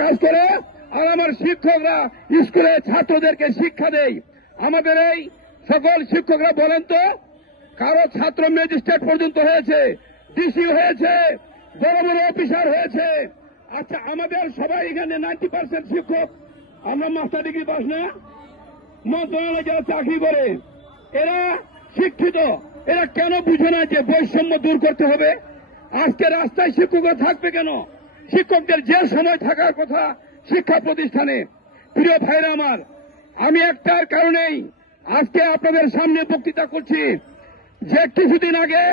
কাজ করে আর আমার শিক্ষকরা স্কুলে ছাত্রদেরকে শিক্ষা দেয়। আমাদের এই সকল শিক্ষকরা বলেন তো, কারো ছাত্র ম্যাজিস্ট্রেট পর্যন্ত হয়েছে, ডিসি হয়েছে, বড় বড় অফিসার হয়েছে। আচ্ছা, আমাদের সবাই এখানে 90% শিক্ষক আমরা মাস্টার ডিগ্রি পাস না? মন্ত্রণালয়ে যারা চাকরি করে এরা শিক্ষিত, এরা কেন বুঝে না যে বৈষম্য দূর করতে হবে? আজকে রাস্তায় শিক্ষকরা থাকবে কেন? শিক্ষকদের যে সময় থাকার কথা শিক্ষা প্রতিষ্ঠানে। প্রিয় ভাইরা আমার, আমি একটার কারণেই আজকে আপনাদের সামনে বক্তৃতা করছি যে কিছুদিন আগে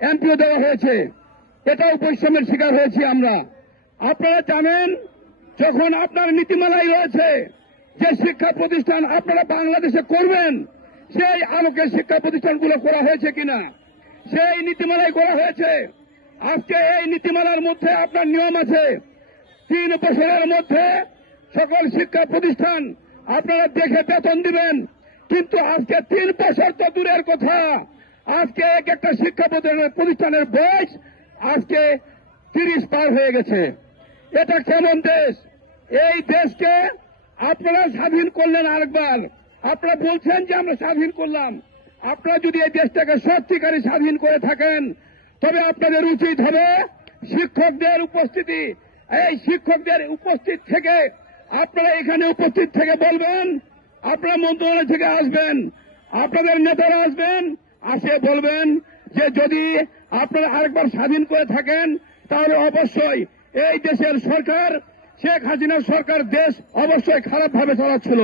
এমপিও দেওয়া হয়েছে, এটাও বৈষম্যের শিকার হয়েছি আমরা। আপনারা জানেন, যখন আপনার নীতিমালায় রয়েছে যে শিক্ষা প্রতিষ্ঠান আপনারা বাংলাদেশে করবেন, সেই আলোকে শিক্ষা প্রতিষ্ঠানগুলো করা হয়েছে কিনা সেই নীতিমালায় করা হয়েছে। আজকে এই নীতিমালার মধ্যে আপনার নিয়ম আছে 3 বছরের মধ্যে সকল শিক্ষা প্রতিষ্ঠান আপনারা দেখে বেতন দিবেন, কিন্তু আজকে 3 বছর তো দূরের কথা, আজকে একটা শিক্ষা প্রতিষ্ঠানের বয়স আজকে 30 পার হয়ে গেছে। এটা কেমন দেশ? এই দেশকে আপনারা স্বাধীন করলেন আরেকবার, আপনারা বলছেন যে আমরা স্বাধীন করলাম। আপনারা যদি এই দেশটাকে সত্যিকারী স্বাধীন করে থাকেন, তবে আপনাদের উচিত হবে শিক্ষকদের উপস্থিতি, এই শিক্ষকদের উপস্থিত থেকে আপনারা এখানে উপস্থিত থেকে বলবেন, আপনারা মন্ত্রণালয় থেকে আসবেন, আপনাদের নেতারা আসবেন, আসে বলবেন যে যদি আপনারা আরেকবার স্বাধীন করে থাকেন তাহলে অবশ্যই এই দেশের সরকার, শেখ হাসিনা সরকার দেশ অবশ্যই খারাপভাবে চালাচ্ছিল,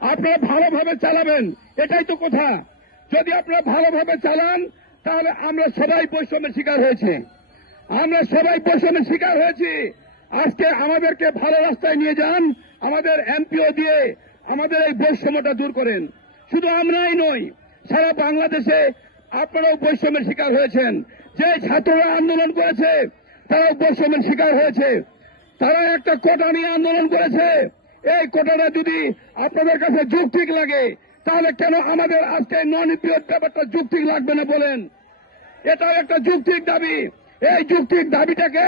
আপনারা ভালোভাবে চালাবেন, এটাই তো কথা। যদি আপনারা ভালোভাবে চালান তাহলে আমরা সবাই বৈষম্যের শিকার হয়েছি, আমরা সবাই বৈষম্যের শিকার হয়েছি। আজকে আমাদেরকে ভালো রাস্তায় নিয়ে যান, আমাদের এমপিও দিয়ে আমাদের এই বৈষম্যটা দূর করেন। শুধু আমরাই নই, সারা বাংলাদেশে আপনারাও বৈষম্যের শিকার হয়েছেন। যে ছাত্ররা আন্দোলন করেছে তারাও বৈষম্যের শিকার হয়েছে। তারা একটা কোটা নিয়ে আন্দোলন করেছে, এই কোটাটা যদি আপনাদের কাছে যৌক্তিক লাগে তাহলে কেন আমাদের আজকে নন পিরিয়ড ব্যাপারটা যৌক্তিক লাগবে না বলেন? এটাও একটা যৌক্তিক দাবি। এই যৌক্তিক দাবিটাকে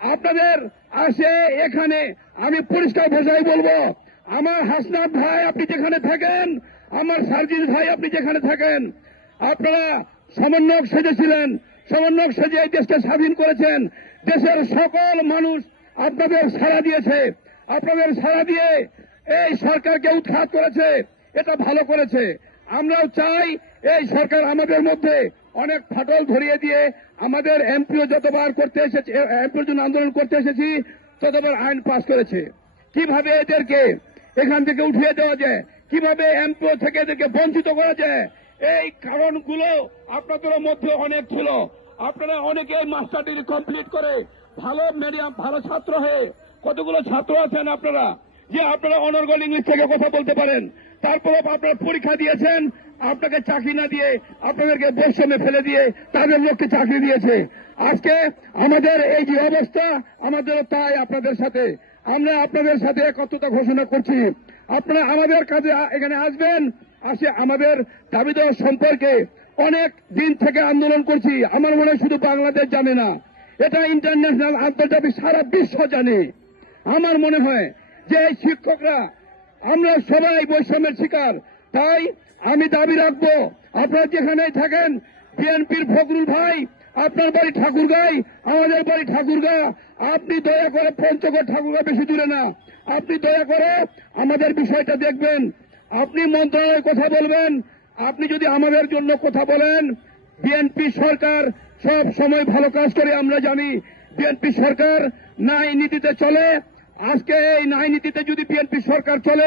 আপনাদের আসে এখানে আমি পরিষ্কার ভাষায় বলবো, আমার হাসনাত ভাই আপনি যেখানে থাকেন, আমার সার্জিস ভাই আপনি যেখানে থাকেন, আপনারা সমন্বয়ক সেজেছিলেন, সমন্বয়ক সেজে এই দেশকে স্বাধীন করেছেন। দেশের সকল মানুষ আপনাদের সাড়া দিয়েছে, আপনাদের সাড়া দিয়ে এই সরকারকে উৎখাত করেছে, এটা ভালো করেছে। আমরাও চাই এই সরকার আমাদের মধ্যে অনেক ফাটল ধরিয়ে দিয়ে আমাদের এমপিও যতবার করতে এসেছে, এমপির জন্য আন্দোলন করতে এসেছি ততবার আইন পাস করেছে। কিভাবে এদেরকে এখান থেকে উঠিয়ে দেওয়া যায়, কিভাবে এমপিও থেকে এদেরকে বঞ্চিত করা যায়, এই কারণগুলো আপনাদের মধ্যে অনেক ছিল। আপনারা অনেকে মাস্টার ডিগ্রি কমপ্লিট করে ভালো মিডিয়াম ভালো ছাত্র হয়ে কতগুলো ছাত্র আছেন আপনারা যে আপনারা অনর্গল ইংলিশ থেকে কথা বলতে পারেন, তারপরে আপনারা পরীক্ষা দিয়েছেন, আপনাকে চাকরি না দিয়ে আপনাদেরকে বৈষম্যে ফেলে দিয়ে তাদের লোককে চাকরি দিয়েছে। আজকে আমাদের এই যে অবস্থা, আমাদেরও তাই আপনাদের সাথে, আমরা আপনাদের সাথে একত্রতা ঘোষণা করছি। আপনারা আমাদের কাছে এখানে আসবেন, আসে আমাদের দাবি দেওয়া সম্পর্কে অনেক দিন থেকে আন্দোলন করছি। আমার মনে হয় শুধু বাংলাদেশ জানে না, এটা ইন্টারন্যাশনাল আন্তর্জাতিক সারা বিশ্ব জানে। আমার মনে হয় যে এই শিক্ষকরা আমরা সবাই বৈষম্যের শিকার। তাই আমি দাবি রাখবো, আপনারা যেখানেই থাকেন, বিএনপির ফখরুল ভাই আপনার বাড়ি ঠাকুরগাঁই, আমাদের বাড়ি ঠাকুরগাঁ, আপনি দয়া করে পঞ্চগড় ঠাকুরগাঁ বেশি দূরে না, আপনি দয়া করে আমাদের বিষয়টা দেখবেন, আপনি মন্ত্রণালয়ে কথা বলবেন। আপনি যদি আমাদের জন্য কথা বলেন, বিএনপি সরকার সব সময় ভালো কাজ করে আমরা জানি। বিএনপি সরকার ন্যায় নীতিতে চলে, আজকে এই ন্যায় নীতিতে যদি বিএনপি সরকার চলে